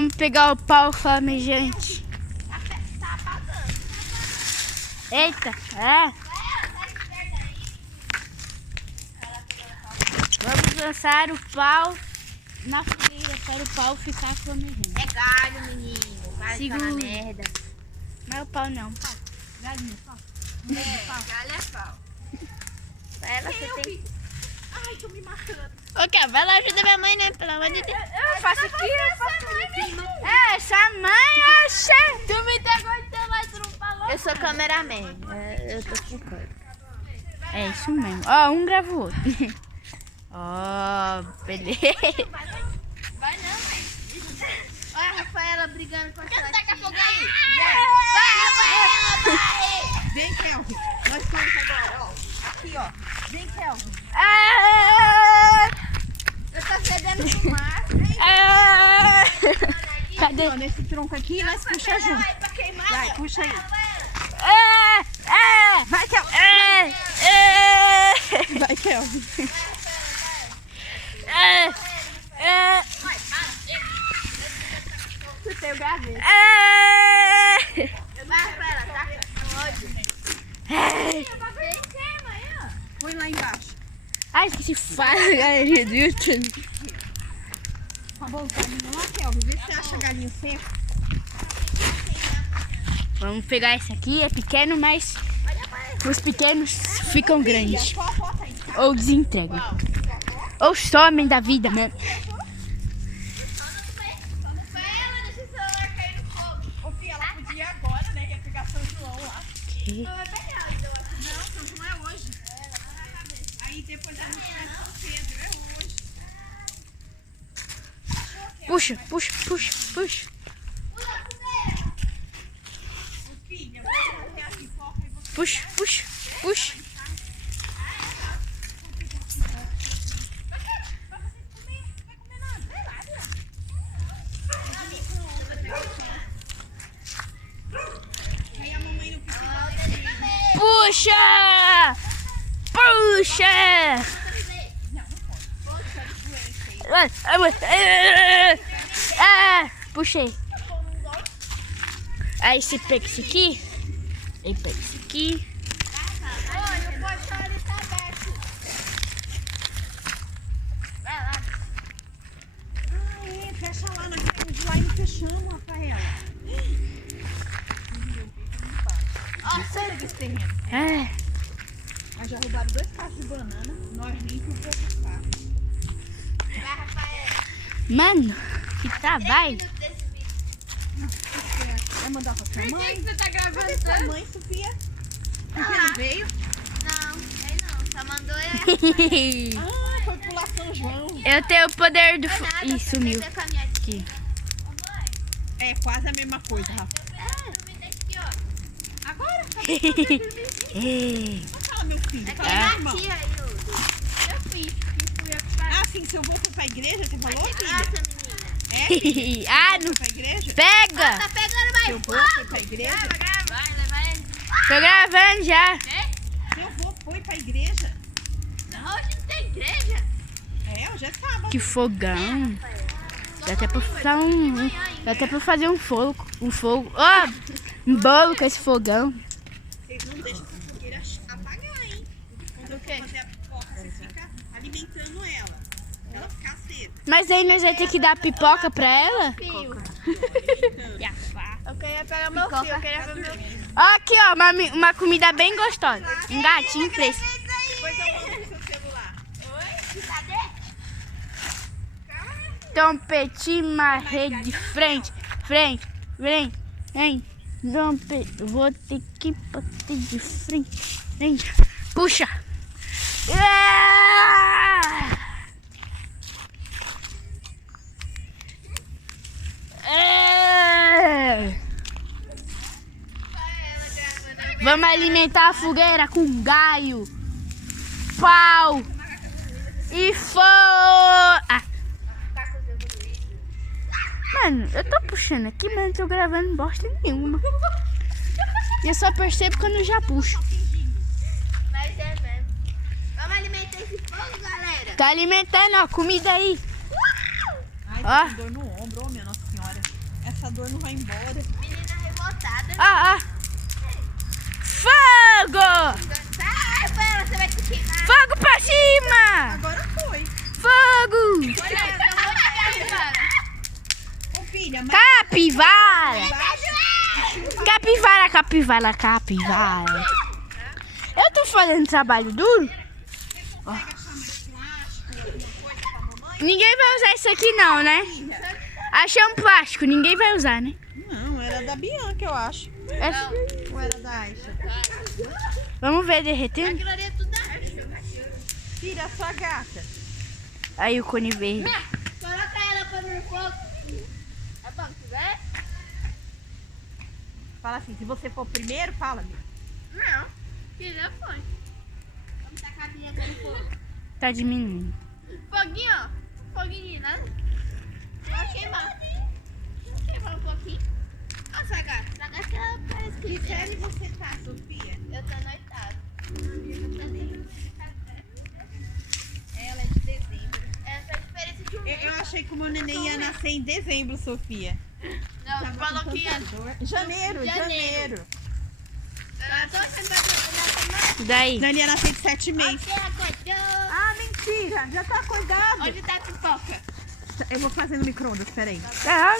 Vamos pegar o pau flamejante. Tá apagando. Eita, Vamos lançar o pau na fogueira para o pau ficar flamejante. É galho, menino. Galho tá na merda. Não é o pau não, pau. Galinha, pau. Galho é pau. Ela você tem... Ai, tô me matando. Ok, vai lá ajudar minha mãe, né? Pelo amor de Deus. Eu faço aqui, eu faço aqui. Essa mãe, oxe! Tu me pegou então, mas tu não falou. Eu sou cameraman. Eu tô ficando. É isso mesmo. Ó, um grava o outro. Ó, beleza. Vai não, mãe. Olha a Rafaela brigando com a sua tia. Fogo aí. Vai, Rafaela, vai! Vem, Kelvin. Nós vamos agora, ó. Aqui, ó. Vem, Kelvin. Eu tô fedendo fumaça. Cadê? Ó, nesse tronco aqui, nós puxa junto. Vai pra queimar. Vai, puxa aí. Vai, Kelvin. Vai, Kelvin. Eu gravei. Vai, Rafaela, tá? Põe lá embaixo. Ai, esqueci de falar, galerinha do YouTube. Tá bom, tá indo lá, Kelvin. Vê se você acha galinho seco. Vamos pegar esse aqui, é pequeno, mas os pequenos ficam grandes. Ou desentregam. Ou somem da vida, né? Ô, Fia, ela podia ir agora, né? Ia pegar São João lá. Que? Não, São João é hoje. Aí depois a gente vai São Pedro, é hoje. Puxa, puxa, puxa, puxa. Filha, você vai ter a pipoca e você... Puxa, puxa, puxa. Aí a mamãe não precisa... Puxa! Puxa! Puxei. Aí você pega esse aqui. Aí pega esse aqui. Olha, o portão ali tá aberto. Vai lá. Ah, é, fecha lá, nós temos lá e não fechamos, Rafaela. Ó, sai desse terreno. Nós já roubaram 2 cachos de banana, nós limpamos o pouco carro. Vai, Rafaela. Mano, que trabalho. Vai mandar pra sua mãe? você tá Cadê gravando sua tanto? mãe, Sofia? Sofia não veio? Não, ele não. Só mandou eu. Ah, foi pular São João. Eu tenho o poder do... Foi nada, Ih, você sumiu. meteu com a minha tia. Aqui. É quase a mesma coisa, Rafa. Me deixa aqui, ó. Agora, Ei. fala, meu filho. Aqui Fala, é meu minha irmão. tia, eu fiz. Que fui eu que falei. Ah, sim, seu avô foi pra igreja, você falou, filha? Nossa, menina. É, filha? Ah, Foi não pra igreja? pega. Tá pegando mais Seu avô foi pra igreja? Vai, levar ele. Tô gravando já. Seu avô foi pra igreja? Não, hoje não tem igreja. É, hoje é sábado. Que fogão. Dá até pra fazer Dá até pra fazer um fogo. Ó, um bolo com esse fogão. Vocês não deixam essa fogueira apagar, hein? Quando eu for fazer a pipoca, você fica alimentando ela. Ela fica acesa. Mas aí nós vamos ter que dar pipoca pra ela? Eu queria pegar meu fio, eu queria ver meu fio. Ó, aqui, ó, uma comida bem gostosa. Um gatinho fresco. Depois eu mando no seu celular. Oi? Cadê? Tom Petit marré de frente. Frente. Vou ter que bater de frente. Frente. Puxa. Vamos alimentar a fogueira com galho, pau e fogo. Mano, eu tô puxando aqui, mas não tô gravando bosta nenhuma. E eu só percebo quando eu já puxo. Mas é mesmo. Vamos alimentar esse fogo, galera. Tá alimentando, ó, comida aí. Ai, Ó. tô com dor no ombro, ô minha Nossa Senhora. essa dor não vai embora. Menina revoltada. Ah, ah. Fogo! Sai, Rafaela, você vai te queimar. Fogo pra cima! Agora foi. Fogo! Olha, eu vou pegar, Ô, filha, mas... Capivara! Capivara, capivara, capivara. Eu tô fazendo trabalho duro? Ó. Ninguém vai usar isso aqui não, né? Achei um plástico, ninguém vai usar, né? Não, era da Bianca, eu acho. É- Ou era da Aisha? Vamos ver derretendo? Aquilo ali é tudo da Aisha. Tira a sua gata. Aí o cone verde. Coloca ela pra no fogo. É bom, quiser? Fala assim, se você for primeiro, fala, Bia. Não. Quiser, põe. Vamos tacar a minha no fogo. Tá diminuindo. Foguinho, ó. Foguinho, né? Vai queimar. Queimar um pouquinho. Ó, Sagar. Sagar que ela parece que... Que série você tá, Sofia? Eu tô no oitavo. Ela é de dezembro. Essa é a diferença de um mês. Eu achei que o meu neném ia nascer em dezembro, Sofia. Não, Tava falou com que ia... tanta dor. Janeiro. Janeiro. Então você vai na Daí. Não, ele ia nascer de 7 meses. Você acordou. Ah, mentira. Já tá acordado. Onde tá a pipoca? Eu vou fazer no micro-ondas, peraí. Ah,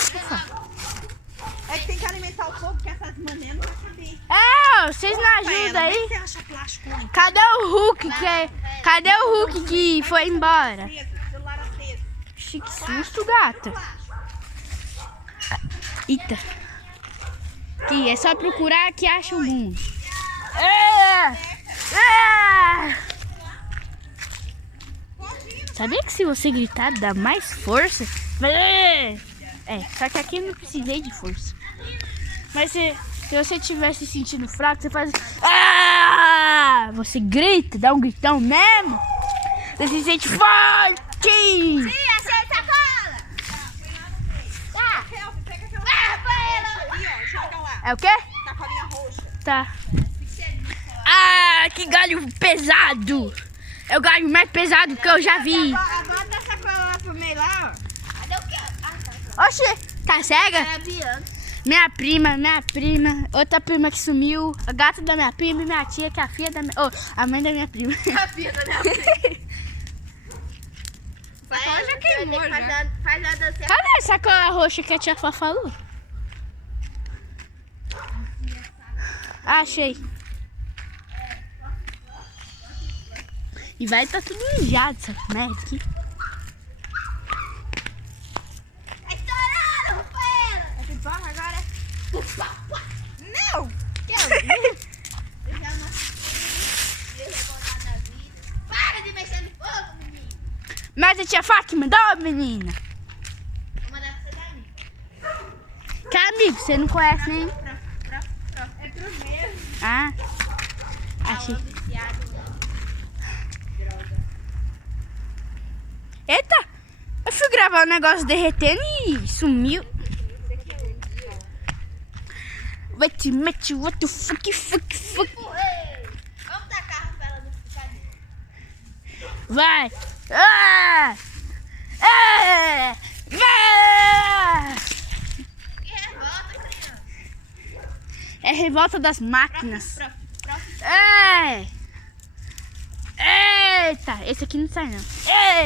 É que tem que alimentar o fogo, porque essas maneiras não vão saber. vocês não ajudam aí? Você acha plástico onde? Cadê o Hulk Cadê o Hulk que foi embora? Aceso, celular aceso. Que susto, gata. Eita. Aqui, é só procurar que acha o mundo. Sabia que se você gritar dá mais força? Só que aqui eu não precisei de força. Mas se você estiver se sentindo fraco, você faz... Você grita, dá um gritão mesmo. Você se sente forte. Sim, achei a sacola. Tá. Pega aquela Rafaela. ali, ó. Joga lá. É o quê? Sacolinha roxa. Tá. Que galho pesado. É o galho mais pesado que eu já vi. Bota a sacola lá pro meio lá, ó. Cadê o quê? Ah, tá. Oxê, tá cega? É a Bianca. Minha prima, outra prima que sumiu, a gata da minha prima e minha tia, que é a filha da minha... a mãe da minha prima. A filha da minha filha. Sacola já queimou, já. Faz a dança. Cadê a sacola roxa que a tia Fá falou? Achei. E vai estar tudo mijado essa merda aqui. Tá estourando, Rafaela. É pipoca agora? Não! Eu já não sei revoltada da vida. Para de mexer no fogo, menino. Mas a tia Fá que mandou, menina. Vou mandar pra você daí. Que amigo, você não conhece nem. É pro mesmo. Ah, achei. Viciado, né? Eita, eu fui gravar o negócio derretendo e sumiu. Vai te meter outro fuck. Vamos tacar a Rafaela no picadinho. Vai. Que revolta, criança. É revolta das máquinas. Próximo. Eita, esse aqui não sai não.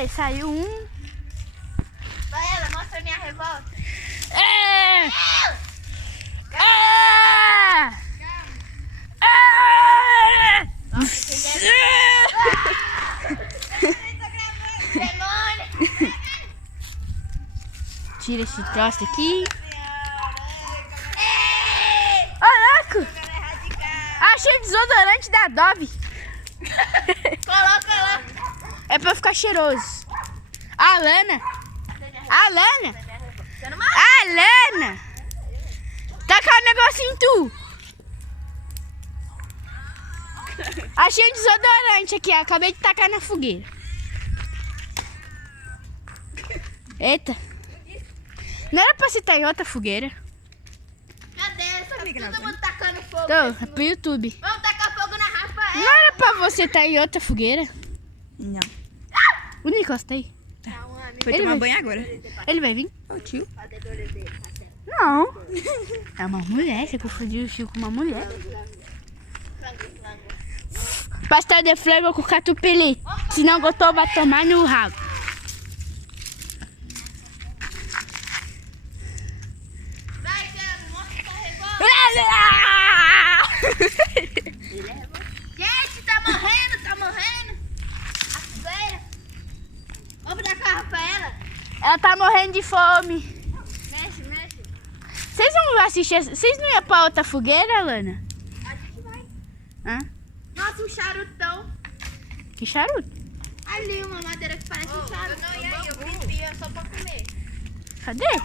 Saiu um. Rafaela, mostra a minha revolta. Demônio. Tira esse troço aqui. Ei! Ô, louco! Achei desodorante da Dove. Coloca lá. É pra ficar cheiroso. A Lana. Você não mata? A Lana. Taca o negócio em tu. Achei um desodorante aqui, ó. Acabei de tacar na fogueira. Eita. Não era pra você estar em outra fogueira. Cadê? Todo mundo tacando fogo. Tô, é pro YouTube. Vamos tacar fogo na Rafaela. Não era pra você estar em outra fogueira. Não. O Nicolas tá aí. Foi Ele tomar vai- banho agora. Ele vai vir? Ô, tio. Não. Não. É uma mulher. Você confundiu o Chico com uma mulher. Pastel de frango com catupiry. Se não gostou, vai tomar no rabo. Vai, Thiago, mostra o revólver. Gente, tá morrendo, tá morrendo. A fogueira. Vamos dar carro pra ela. Ela tá morrendo de fome. Mexe, mexe. Vocês não assistir? Vocês não iam pra outra fogueira, Lana? A gente vai. Hã? Nossa, um charutão. Que charuto? Ali, uma madeira que parece um charuto. Eu não ia aí, eu preferia só pra comer. Cadê?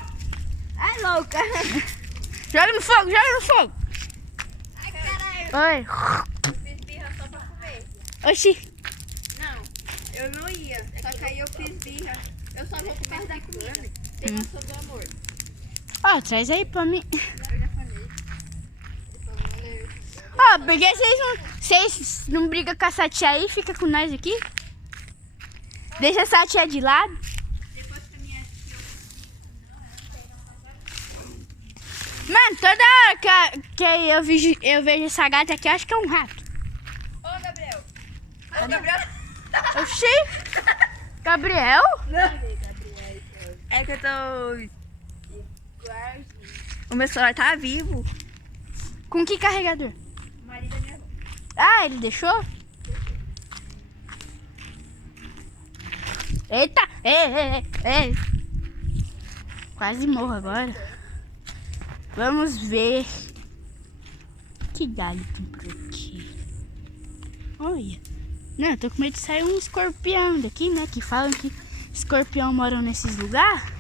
Ai, louca. Joga no fogo, joga no fogo. Ai, caralho. Oi. Eu fiz birra só pra comer. Oxi. Não, eu não ia. Só que aí eu fiz birra. Eu só vou comer da comida. Tem noção do amor. Ó, traz aí pra mim. Eu já falei. Valeu. Ó, porque vocês não brigam com essa tia aí, fica com nós aqui. Deixa essa tia de lado. Depois que a minha tia... Mano, toda hora que eu vejo essa gata aqui, eu acho que é um rato. Ô, Gabriel. Ô, Gabriel. Oxi. Gabriel? É que eu tô... O meu celular tá vivo. Com que carregador? O marido da minha avó. Ah, ele deixou? Eita! Ei! Quase morro agora. Vamos ver. Que galho tem por aqui? Olha. Não, eu tô com medo de sair um escorpião daqui, né? Que falam que escorpião moram nesses lugares.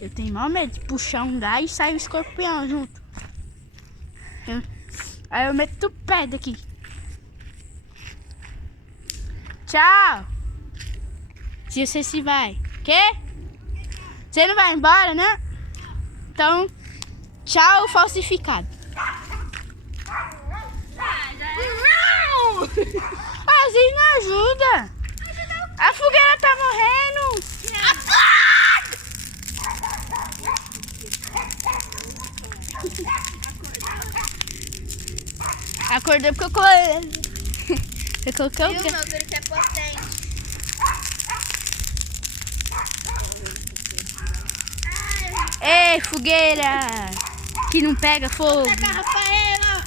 Eu tenho maior medo de puxar um galho e sair um escorpião junto. Aí eu meto o pé daqui. Tchau. Se você se vai. Quê? Você não vai embora, né? Então, tchau, falsificado. Ah, vocês não ajudam. A fogueira tá morrendo. Acordei porque eu coloquei o Viu, quê? meu grito é potente. Ei, fogueira! Que não pega fogo. Pega a Rafaela.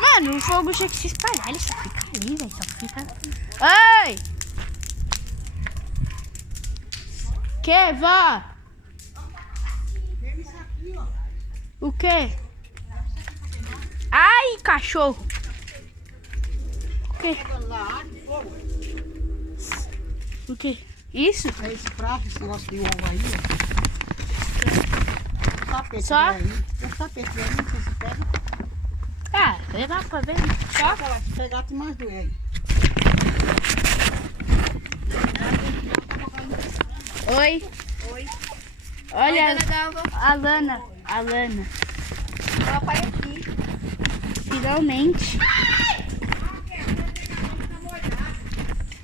Mano, o fogo tinha que se espalhar. Ele só fica ali, velho. Só fica... Oi! Que, vó? O quê? Ai, cachorro! O quê? O quê? Isso? É esse prato, esse negócio de ovo aí, ó. Tapete Só? aí. Tem tapete aí, não sei se pega. Ah, levar pra ver. Só? Se pegar, tem mais dois aí. Oi. Oi. Olha, Oi, dona Dalva. a Lana. A Lana. Ela vai aqui. Finalmente.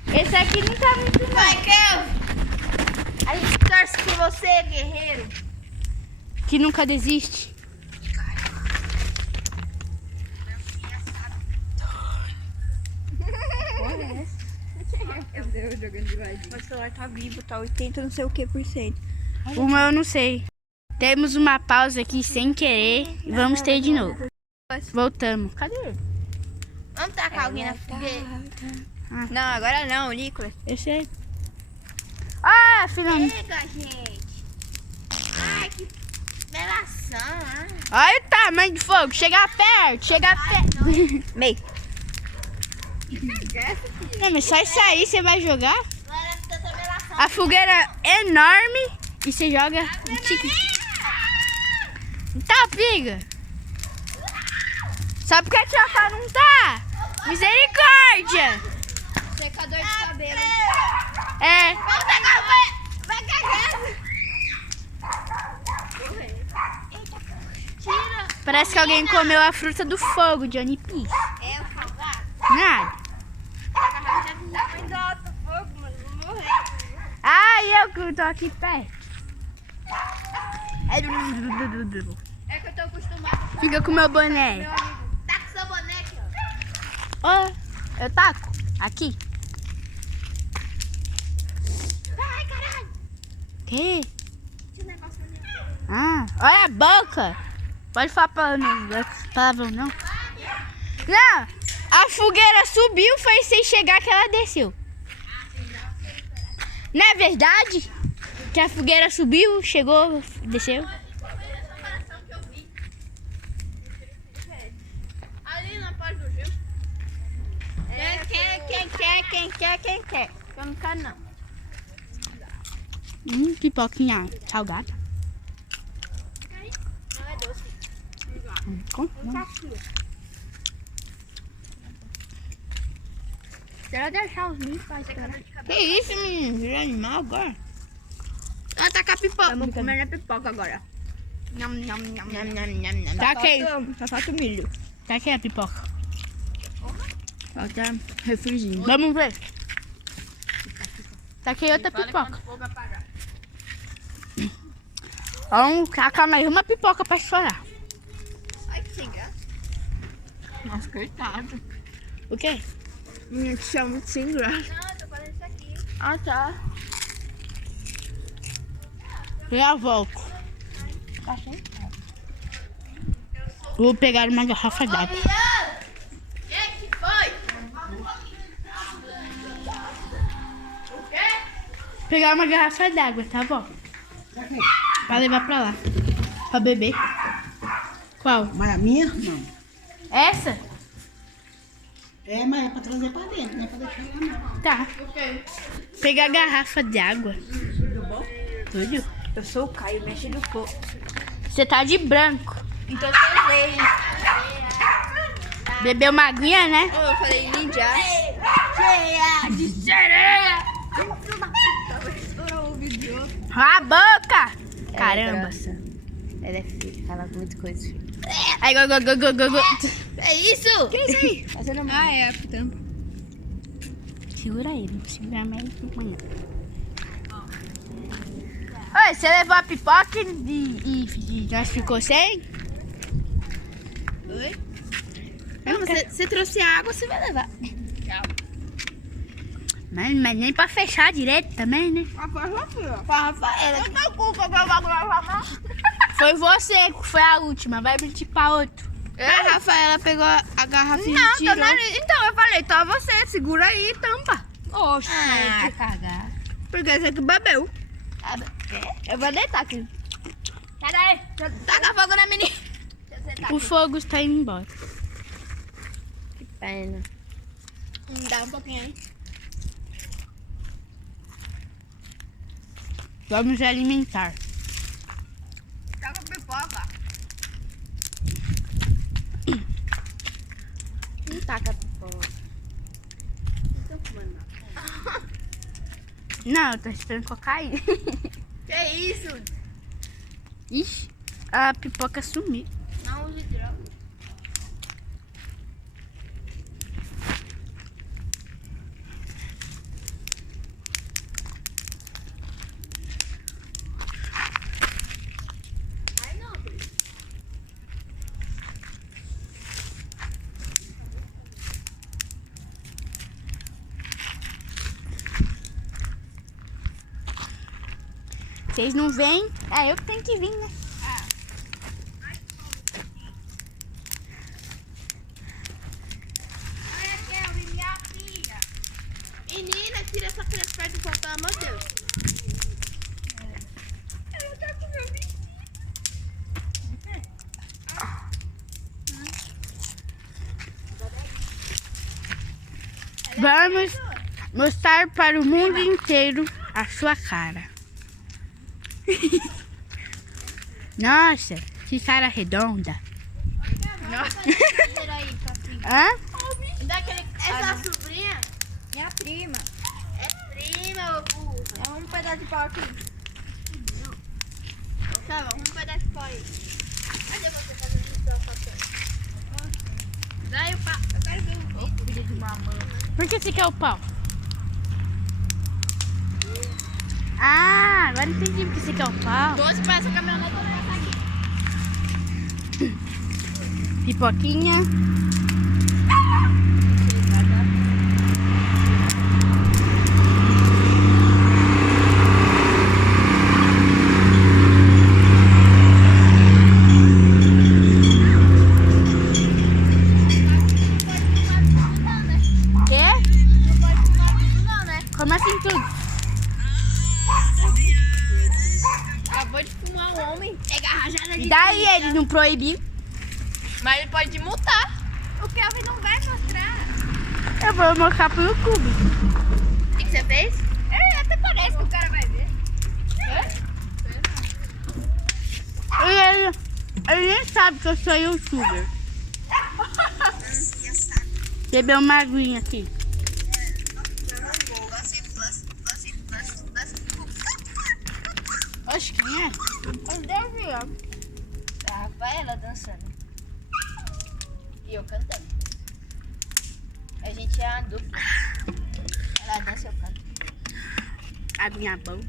Esse aqui não tá muito não. Vai, Kelvin. A gente torce por você, guerreiro. Que nunca desiste. Meu celular tá vivo, tá 80 não sei o que por cento. O meu eu não sei. Temos uma pausa aqui sem querer e vamos ter de novo. Voltamos. Cadê ele? Vamos tacar alguém na fogueira? Ah. Não, agora não, Nicolas. Eu sei. Ah, finalmente. Chega, gente. Ai, que belação. Olha o tamanho de fogo. Chega perto, chega perto. Meio. Não, mas só isso aí você vai jogar. Agora é tanta belação. A fogueira é enorme e você joga um tique. Tá, piga. Só porque a tia Fá não tá. Misericórdia. Secador de cabelo. É. Vamos tacar, vai cagando. Tira. Parece que alguém comeu a fruta do fogo, Johnny P. É o salgado. Nada. Já indo alto fogo, mano. Vou morrer. Ah, eu que tô aqui perto. É que eu tô acostumado. Fica com meu boné. Meu amigo, tá com seu boné aqui, ó. Ó, eu taco. Aqui. Ai, caralho. Que? Tinha um negócio ali. Ah, olha a boca. Pode falar palavrão, não. Não, a fogueira subiu, foi sem chegar que ela desceu. Não é verdade? Que a fogueira subiu, chegou, desceu. Ali na porta do Gil. Quem quer? Eu não quero, não. Pipoquinha salgada. Não é doce. Quero deixar os bichos pra esperar. Que isso, menino? Virou animal agora? Ela tá com a pipoca. Vamos comer a pipoca agora. Tá aqui. Só falta o milho. Tá aqui a pipoca. Falta refrizinho. Vamos ver. Tá aqui outra pipoca. Vamos cacar mais uma pipoca pra chorar. Ai, que sem graça. Nossa, coitado. O quê? Minha tia é muito sem graça. Não, eu tô fazendo isso aqui. Ah, tá. Já volto. Vou pegar uma garrafa d'água. Quem que foi? O quê? Pegar uma garrafa d'água, tá bom? Pra levar pra lá. Pra beber. Qual? Mas a minha, não. Essa? É, mas é pra trazer pra dentro, não é pra deixar lá não. Tá. O quê? Pegar a garrafa de água. Tudo bom? Tudo. Eu sou o Caio, mexe do fogo. Você tá de branco. Então você veio. Bebeu uma aguinha, né? Eu falei ninja. Cheia de sereia. Estourou o vídeo. A boca. Caramba. Ela é feia, fala muita coisa, filho. Aí, go. É isso? Que é isso aí? Ah, é a tampa. Segura aí, não segura mais não. Oi, você levou a pipoca e nós ficou sem? Oi? Não, você trouxe água, você vai levar. Mas nem pra fechar direito também, né? Rafaela. Eu tô com Foi você que foi a última, vai pedir pra outro. A Rafaela pegou a garrafinha e tirou. Então, eu falei, tá você, segura aí e tampa. Oxe, Ah, cagar. Porque você que bebeu. Eu vou deitar aqui. Sai daí. Taca fogo na menina. O fogo está indo embora. Que pena. Dá um pouquinho aí. Vamos alimentar. Taca pipoca. Não taca pipoca. Não tô fumando, não. Não, eu tô esperando cocaína. Que isso? Ixi, a pipoca sumiu. Não use droga. Ai, não, filho. Vocês não vêm? É, eu que tenho que vir, né? Olha, Kelvin, minha filha. Menina, tira essa criança perto do fogo, pelo amor de Deus. Ela tá com meu vestido. Vamos mostrar para o mundo inteiro a sua cara. Nossa, que cara redonda. Tira aí, papinho. Hã? Essa sobrinha Minha prima. é prima, ô burra. É um pedaço de pau aqui. Tá bom, um pedaço de pau aí. Cadê você fazendo isso pra fazer? Daí o pau. Eu quero ver o vídeo. Filha de mamãe. Por que você quer o pau? Ah, agora entendi porque você quer o pau. Doce pra essa caminhonete. Pipoquinha. Quê? Não pode fumar tudo não, né? Como assim tudo? Acabou de fumar um homem. Pegar a rajada de Daí tinta. ele não proibiu. Mas ele pode multar. O Kelvin não vai mostrar. Eu vou mostrar pro YouTube. O que você fez? É, até parece que o cara vai ver. Ele nem sabe que eu sou youtuber. Bebeu uma aguinha aqui. Oxe, quem é? Os 10 anos. A Rafaela dançando. E eu cantando. A gente é uma dupla. Ela dança e eu canto. Aguinha bom.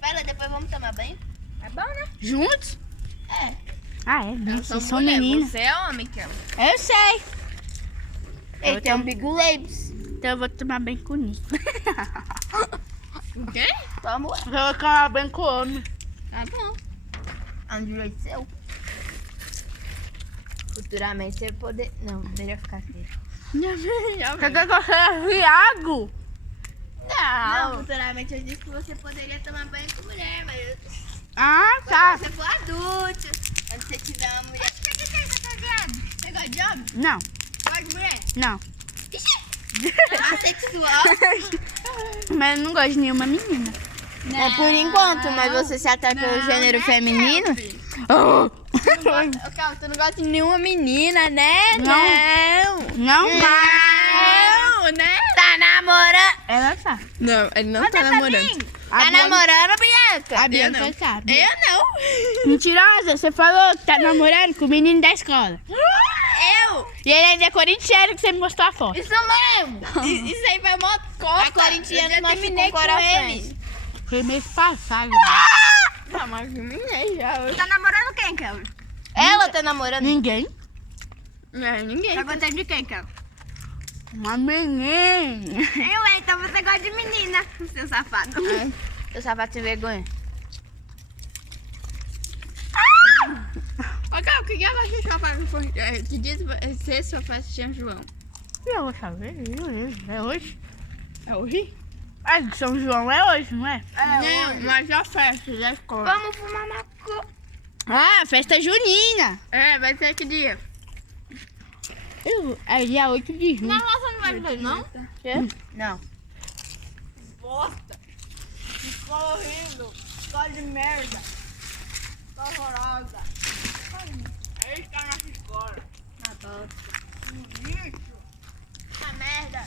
Rafaela, depois vamos tomar banho? É bom, né? Juntos? É. Ah, é? Não, Eu vocês são meninas. Você é homem, Kelvin. Eu sei. Ele tem um Big Labs. Então eu vou tomar bem com o Nico. O quê? Vamos lá. Eu vou tomar bem com o homem. Tá bom. É um direito seu. Futuramente você poder... Não, deveria ficar aqui. Você quer que eu seja viado? Não, futuramente eu disse que você poderia tomar banho com mulher, mas Ah, tá. quando você for adulto, quando você tiver uma mulher... Por que você tá viado? Você gosta de homem? Não, Gosta de mulher? não. Assexual? Mas eu não gosto de nenhuma menina. É por enquanto, mas você se atrai pelo gênero feminino? Oh. Calma, tu não gosta de nenhuma menina, né? Não. Não mais. né? Tá namorando? Ela tá. Não, ele não tá namorando. A Tá Bianca- namorando, Bianca? A Bianca sabe. Eu não. Mentirosa, você falou que tá namorando com o menino da escola. Eu? E ele ainda é corintiano que você me mostrou a foto. Isso mesmo. Isso aí vai mó costa. A corintiana machucou o coração. Foi mês passado. Não, mas terminei já. Tá namorando quem, Kelvin? Ela tá namorando? Ninguém. Não, ninguém. Tá gostando de quem, Kelvin? Uma menina. Então você gosta de menina, seu safado. Eu só sem vergonha. Ô, Cal, o que ela vai fazer? Que dia você só faz São João? Eu vou saber. É hoje? É hoje? Ah, São João é hoje, não é? Não, mas a festa da escola. Vamos fumar maconha. Ah, festa junina. É, vai ser que dia? É dia 8 de junho. Nossa, não vai fazer, não? Não. Bosta. Escola horrível. Escola de merda. Escola horrorosa. Aí está nossa escola. Na bosta. Lixo. Na merda.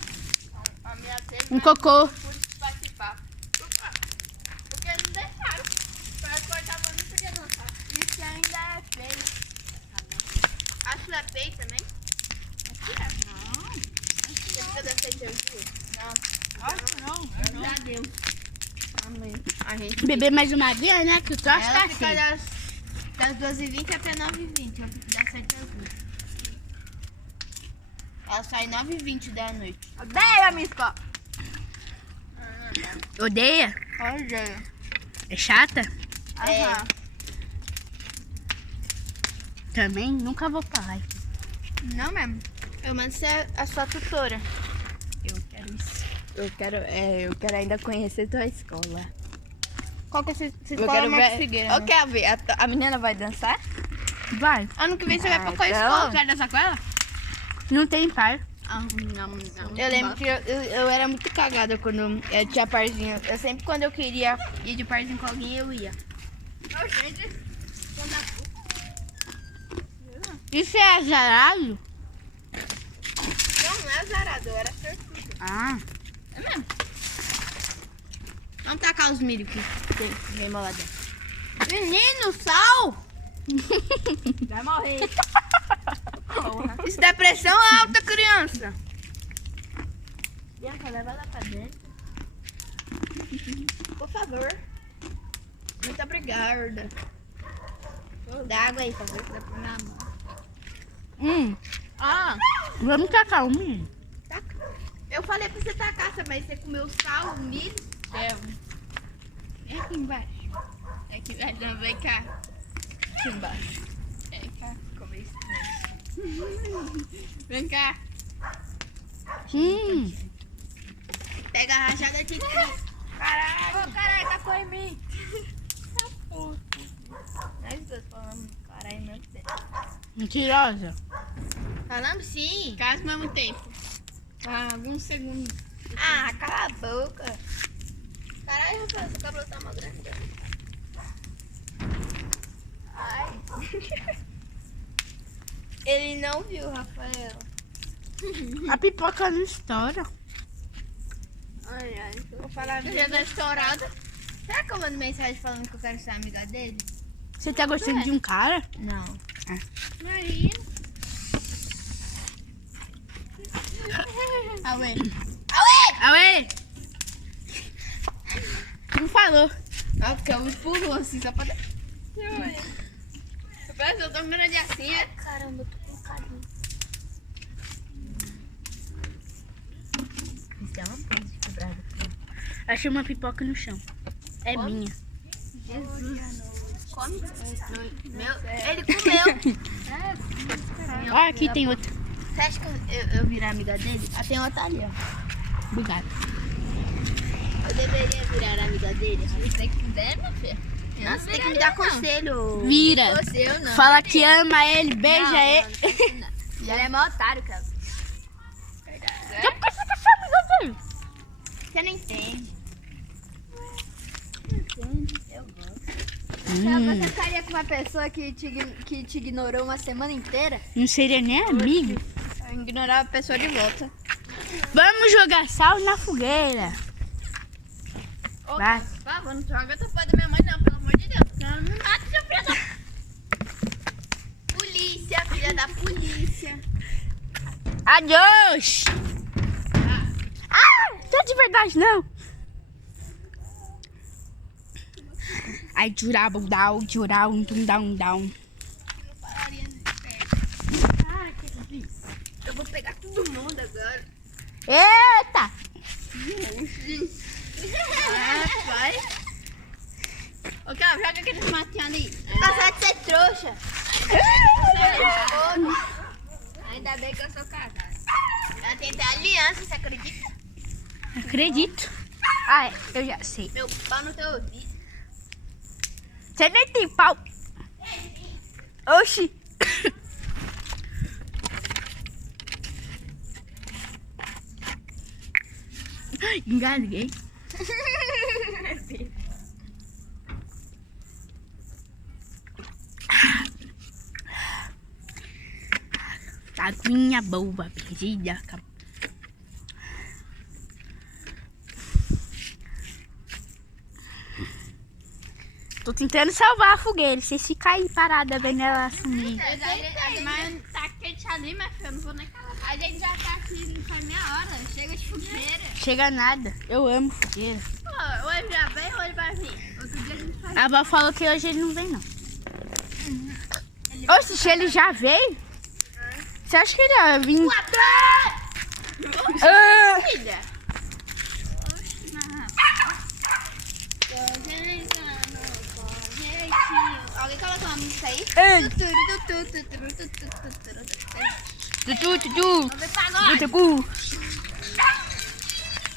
A minha teve Um cocô. pude participar. Porque não deixaram. Para cortar, mas não podia dançar. Isso ainda é feio. A sua é feio também? Aqui é. Não. Você nunca dancei seu dia? Não. Acho que não. Já deu. Amém. A gente... Beber mais uma aguinha, né? Que o troço Ela tá fica cheio. das 12h20 até 9h20. Eu fico das 7 às 8. Ela sai 9h20 da noite. Odeio a minha escola. Odeia? Olha. É chata? É. Também nunca vou pra lá. Não mesmo. Eu mando ser a sua tutora. Eu quero isso. Eu quero ainda conhecer tua escola. Qual que é essa Eu escola? quero Marcos ver. Figueira, Ô, né? Kelvin, a menina vai dançar? Vai. Ano que vem você vai pra qual Você escola? vai dançar com ela? Não tem par. Não. Eu lembro que eu era muito cagada quando eu tinha parzinho. Eu sempre, quando eu queria ir de parzinho com alguém, eu ia. Isso é azarado? Não é azarado, eu era sortudo. Ah. É mesmo. Vamos tacar os milho que tem remolada. Menino, sal! Vai morrer. Isso dá pressão alta, criança. Bianca, leva ela pra dentro. Por favor. Muito obrigada. Dá água aí, por favor. Dá pra minha mão. Ah, Vamos tacar o milho. eu falei pra você tacar, mas você comeu sal, o milho. É aqui embaixo. É aqui embaixo, não, vem cá. Aqui embaixo. Vem cá, comer isso mesmo. Vem cá. Pega a rajada aqui. Caralho. Ô, caralho, tacou em mim. Tá puto. Nós dois falamos caralho ao mesmo tempo. Mentirosa. Falamos sim. Quase ao mesmo tempo. Alguns segundos. Ah, cala a boca. Caralho, Rafael, seu cabelo tá mais grande. Ai. Ele não viu, Rafael. A pipoca não estoura. Ai, ai. Vou falar. Já tá estourada. Será que eu mando mensagem falando que eu quero ser amiga dele? Você tá gostando de um cara? Não. Maria. Auê. Aue! Não falou. Ah, porque eu pulo assim, só pra... Eu tô grande assim, é? Caramba, eu tô com carinho. Isso é uma coisa de quebrada. Achei uma pipoca no chão. É minha. Jesus. Come. Ele comeu. Ó, aqui tem outra. Você acha que eu virar amiga dele? Ah, tem outra ali, ó. Obrigada. Eu deveria virar amiga dele? Se você quiser, minha filha. Não, você tem que me dar conselho. Vira. Você, eu não. Fala que ama ele, beija ele. Ele é mó otário, cara. Então por que você quer ser amiga dele? Você não entende. Eu gosto. Você ficaria com uma pessoa que te ignorou uma semana inteira? Não seria nem amigo. Eu ignorava a pessoa de volta. Vamos jogar sal na fogueira. Vai. Por favor, não joga outra coisa da minha mãe, não, pelo amor de Deus. Não me mata, seu filho da... Polícia, filha da polícia. Adeus! Ah, não é de verdade, não. Ai, jurava, down. Não falaria perto. Ah, que delícia. Eu vou pegar todo mundo agora. Eita! Vai. Ô, Carol, joga aqueles matinhos ali. Cansado de ser trouxa. Ainda bem que eu sou casada. Ela tem até aliança, você acredita? Acredito. Ah, eu já sei. Meu pau no teu ouvido. Você nem tem pau. Oxi. Engasguei. Aguinha boa, perdida. Tô tentando salvar a fogueira. Vocês ficam aí parada vendo ela sumir. Mas tá quente ali, minha filha. Eu não vou nem calar. A gente já tá aqui, não faz meia hora. Chega de fogueira. Chega nada. Eu amo fogueira. Pô, hoje já vem ou ele vai vir? Outro dia a gente faz. A avó falou que hoje ele não vem, não. Oxe, se ele já veio? Você acha que ele ia vir? Ah! Filha. Alguém coloca uma música aí? Ei. Vamos ver pagode.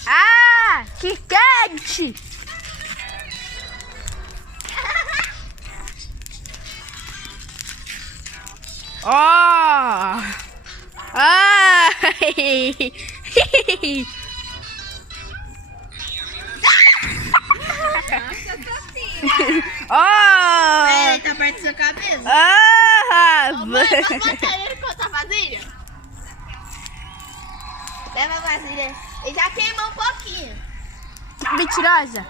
Ah, que quente! Ó! Ah! Ó! Ele tá perto da sua cabeça. Ah! Vamos botar ele com outra vasilha. Leva a vasilha. Ele já queimou um pouquinho. Mentirosa!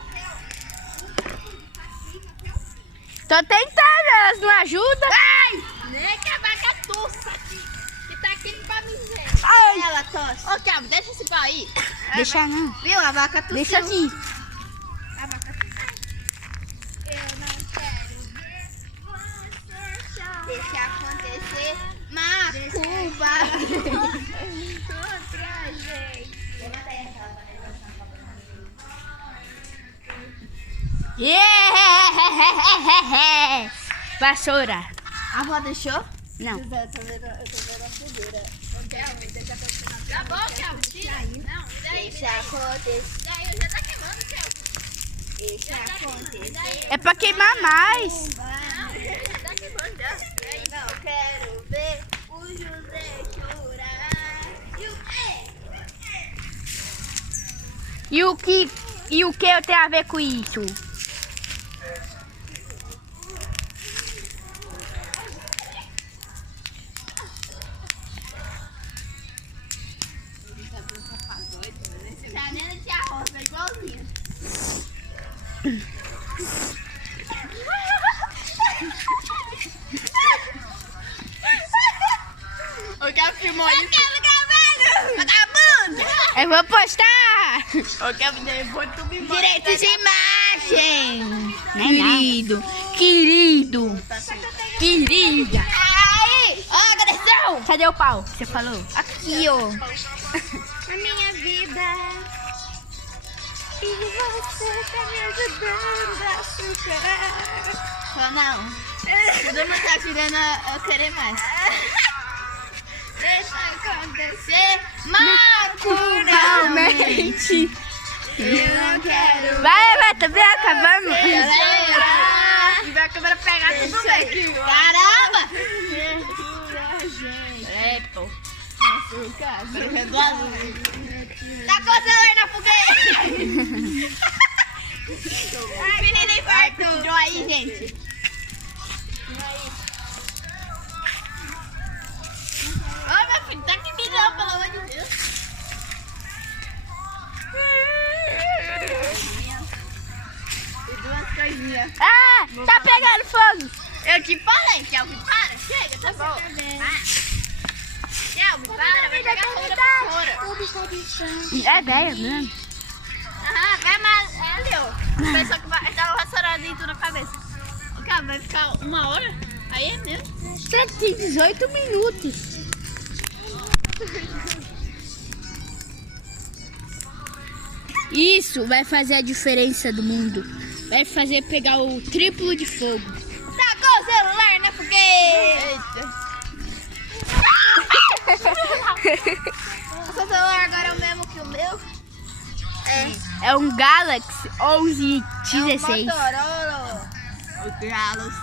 Tô tentando, elas não ajudam. Ai! Nem que a vaca tossa que tá aqui pra mim ver. Ai. Ela tosse. Ô, Thiago, deixa esse pau aí. Deixa não. Viu? A vaca tossiu. Deixa aqui. A vaca tossiu. Eu não quero ver você. Deixa acontecer macumba contra a gente. Yeah! Vassoura. A avó deixou? Não. Eu tô vendo a fogueira. Tá bom, Kelvin? Tira. Não, deixa acontecer. Daí já tá queimando, Kelvin. Deixa acontecer. É pra queimar mais. Não, já tá queimando já. Não quero ver o José chorar. E o que eu tenho a ver com isso? Janela de arroz, é igualzinha. O Kelvin filmou isso. Eu quero gravando! Vagabundo! Eu vou postar! O Kelvin depois tu me mostra. Direito de imagem! Querido, querido, querida! Aí! Ó, agressão! Cadê o pau? Você falou? Aqui, ó. Na minha vida. E você tá me ajudando a superar. Não. Todo mundo tá tirando eu querer mais. Deixa acontecer naturalmente. Eu não quero. Vai, também acabamos. E vai a câmera pegar tudo bem. Caramba! É, pô. Tá coçando na fogueira! Menina infartou! Tirou aí, gente. Ô, meu filho, tá que me não, pelo amor de Deus. E duas coisinhas. Ah, tá pegando fogo. Eu te falei, Kelvin, para, chega, tá bom. Kelvin, para, vai pegar fogo da vassoura. É velha mesmo. Aham, é mais, é ali, ó. A pessoa que vai dar uma vassourada na cabeça. O Kelvin vai ficar 1 hora? Aí é mesmo. Você tem 18 minutos. Isso vai fazer a diferença do mundo. Vai fazer pegar o triplo de fogo. Tacou o celular na fogueira! O seu celular agora é o mesmo que o meu? É um Galaxy 1116. É um Motorola. O Carlos,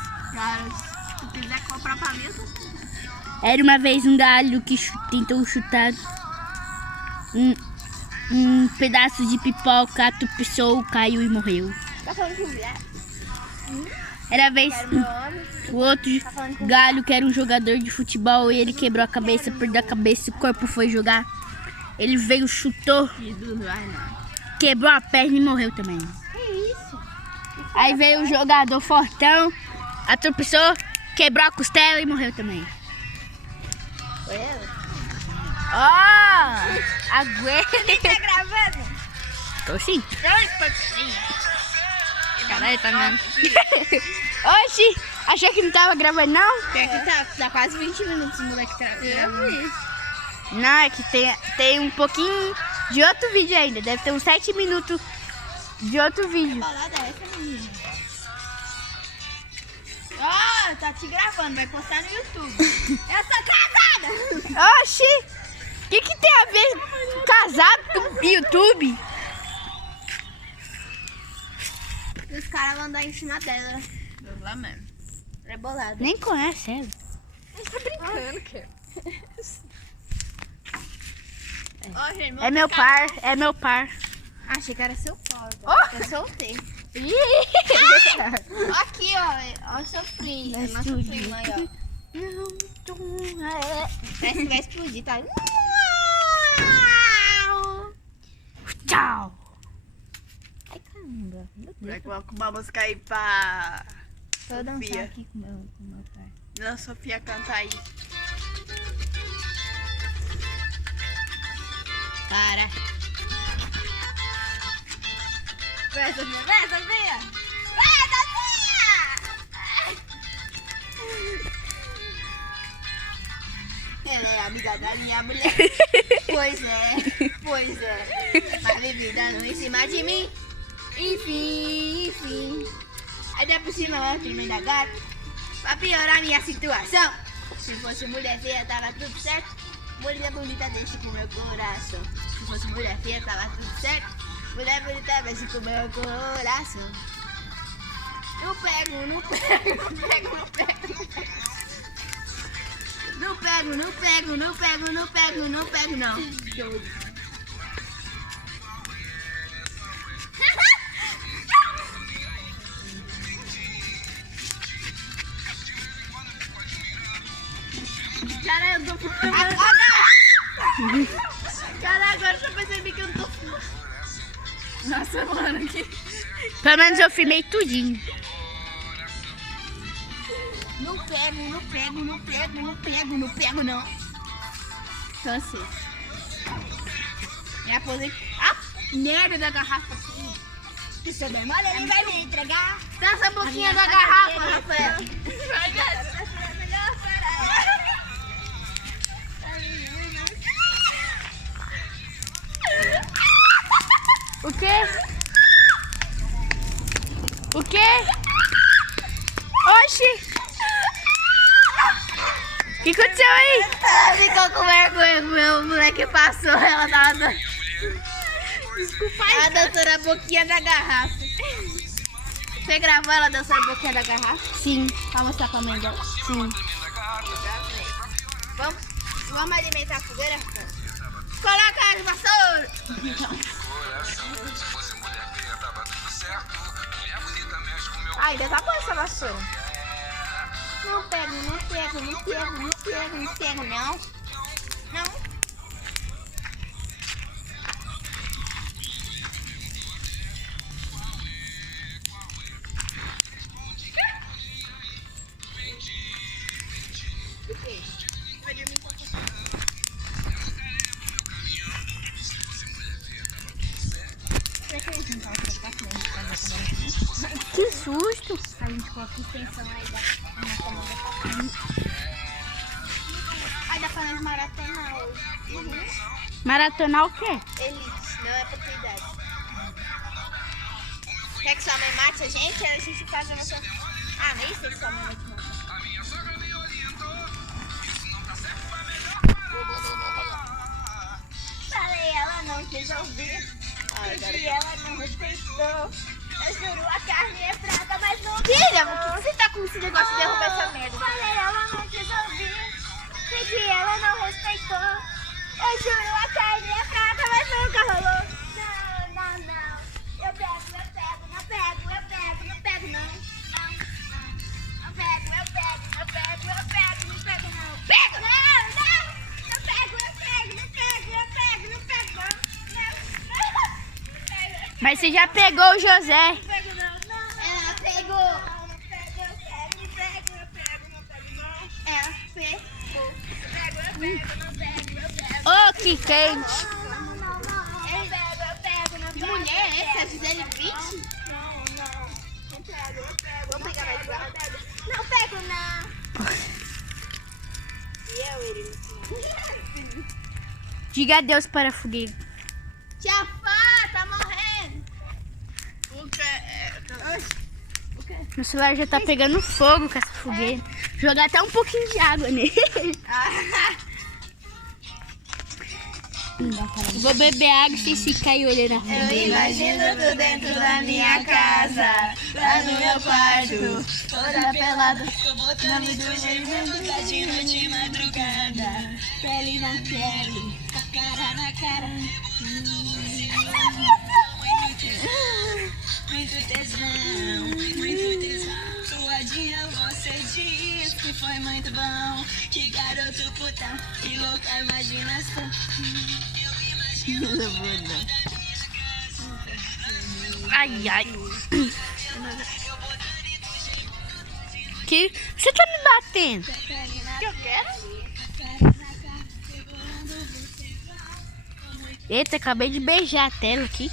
se quiser comprar pra mim, eu tô... Era uma vez um galho que tentou chutar um pedaço de pipoca, tropeçou, caiu e morreu. Tá falando com mulher? Era a vez Quero meu homem. o outro galho que era um jogador de futebol e ele quebrou a cabeça, perdeu a cabeça, o corpo foi jogar. Ele veio, chutou, quebrou a perna e morreu também. Que isso? Aí veio o jogador fortão, atropelou, quebrou a costela e morreu também. Foi ela? Ó, aguenta. Tá gravando? Tô sim. Caralho, tá mesmo. Oxi, achei que não tava gravando não? Pior que tá quase 20 minutos o moleque tá gravando. Não, é que tem um pouquinho de outro vídeo ainda. Deve ter uns 7 minutos de outro vídeo. Balada é essa, menina? Ó, tá te gravando, vai postar no YouTube. Eu sou casada! Oxi, o que tem a ver casado com YouTube? E os caras vão andar em cima dela. Lá mesmo. É bolada. Nem conhece ela. Tá brincando, cara. Ó, gente, É meu par, é meu par. Achei que era seu pau. Oh! Eu soltei. Ih! Aqui, ó. Ó, sofri. É mais sofri, mãe, ó. Parece que vai explodir, tá? Tchau. Ai, caramba. Vai colocar uma música aí pra Vou dançar Sofia. aqui com meu pai. Não, Sofia canta aí. Para. Vai, Sofia. Vai, Sofia. Vai, Sofia. Ela é amiga da minha mulher. Pois é. Mas vivida não em cima de mim. Enfim. Ainda por cima ela é tremenda gata. Pra piorar minha situação. Se fosse mulher feia, tava tudo certo. Mulher bonita deixa com meu coração. Se fosse mulher feia, tava tudo certo. Mulher bonita mexe com meu coração. Não pego. Não. Cara, eu tô fumando. Cara, agora eu percebi que eu tô fumando. Nossa, mano, que... Pelo menos eu filmei tudinho. Não pego, não. Cansei. Me aposentei. Ah, merda da garrafa aqui. Se eu der mole, ele vai me entregar. Dá essa boquinha da garrafa, Rafael. O quê? Oxi! O que aconteceu aí? Ela ficou com vergonha que o meu moleque passou. Ela tava... Desculpa aí. Ela dançou a boquinha da garrafa. Você gravou ela dançando a boquinha da garrafa? Sim. Pra mostrar pra mãe dela? Sim. Vamos alimentar a fogueira? Coloca as vassouras! Ainda tá boa essa vassoura. Não pego, não. Não. Que susto! A gente coloca extensão aí da comanda. Aí dá pra nós maratonar hoje. Maratonar o quê? Elite, não é pra tua idade. Quer que sua mãe mate a gente? Aí a gente faz a nossa... Ah, nem sei se sua mãe vai te matar. Falei, ela não quis ouvir. Porque ela não respeitou. Eu juro, a carne é fraca, mas não... Filha, por que você tá com esse negócio de derrubar essa merda? Falei, ela não quis ouvir. Porque ela não respeitou. Eu juro, a carne é fraca, mas nunca rolou. Não. Eu pego, não pego, não. Não pego, não. Não pego, não pego, não. Pego! Não pego! Não pego, não. Mas você já pegou o José. Não pego, não. Ela pegou. Não pego, eu pego, não. Ela pegou. Eu pego. Ô, que quente. Eu pego, não. Que mulher é essa? A Gisele Bündchen? Não pego. Vou pegar mais pra Não pego, não. E eu, ele? Diga adeus para a fogueira. Tia Fá, tá morrendo. Meu celular já tá pegando fogo com essa fogueira. Jogar até um pouquinho de água nele. Vou beber água e se cair olhando a fogueira. Eu imagino tu dentro da minha casa, lá no meu quarto, toda pelada, nome do Jesus, tadinho de madrugada, pele na pele, cara na cara. Muito tesão, suadinha você diz que foi muito bom, que garoto putão, que louca imaginação. Ai. Que? Você tá me batendo? Que eu quero? Eita, acabei de beijar a tela aqui.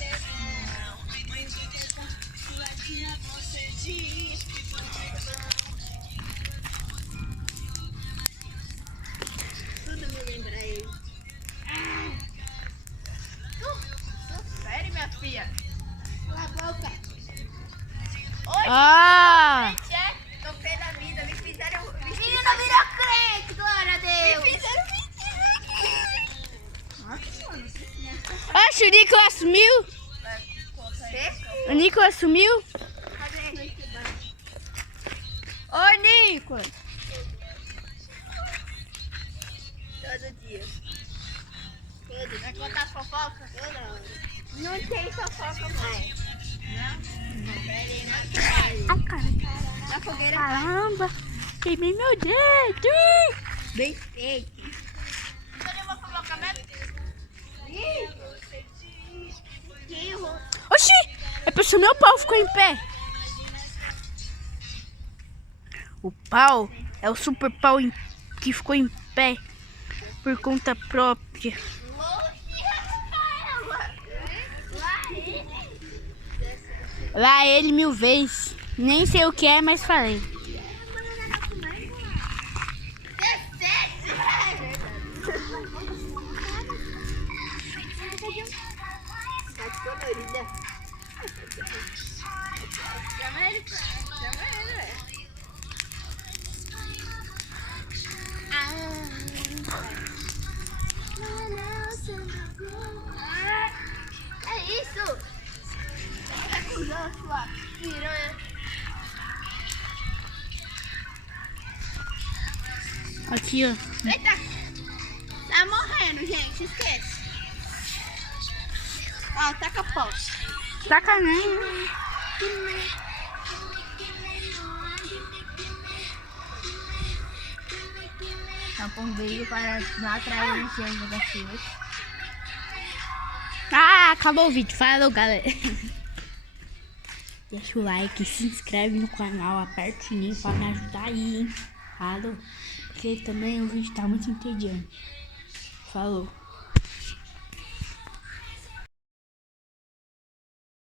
Ah! Tô pé da vida, me fizeram... Menina virou crente, glória a Deus. Me fizeram mentir. Oxe, o Nicolas sumiu. O Nicolas sumiu. Cadê? Ô, Nicolas. Todo dia. Vai contar fofoca? Eu não. Não tem fofoca mais. Não? Peraí, não. Ai, cara. Na fogueira. Caramba. Queimei meu dedo. Bem feito. Você levou fofoca mesmo? Que errou. Oxi, é porque o meu pau ficou em pé. O pau é o super pau que ficou em pé por conta própria. Lá ele 1000 vezes. Nem sei o que é, mas falei. Colorida. Chama ele, velho. É isso. Tá com sua piranha. Aqui, ó. Eita. Tá morrendo, gente. Esquece. Ó, taca pau. Sacanagem. Tampão veio para não atrair os seus negativos. Ah, acabou o vídeo. Falou, galera. Deixa o like, se inscreve no canal, aperta o sininho para me ajudar aí, hein? Falou. Porque também o vídeo tá muito entediante. Falou.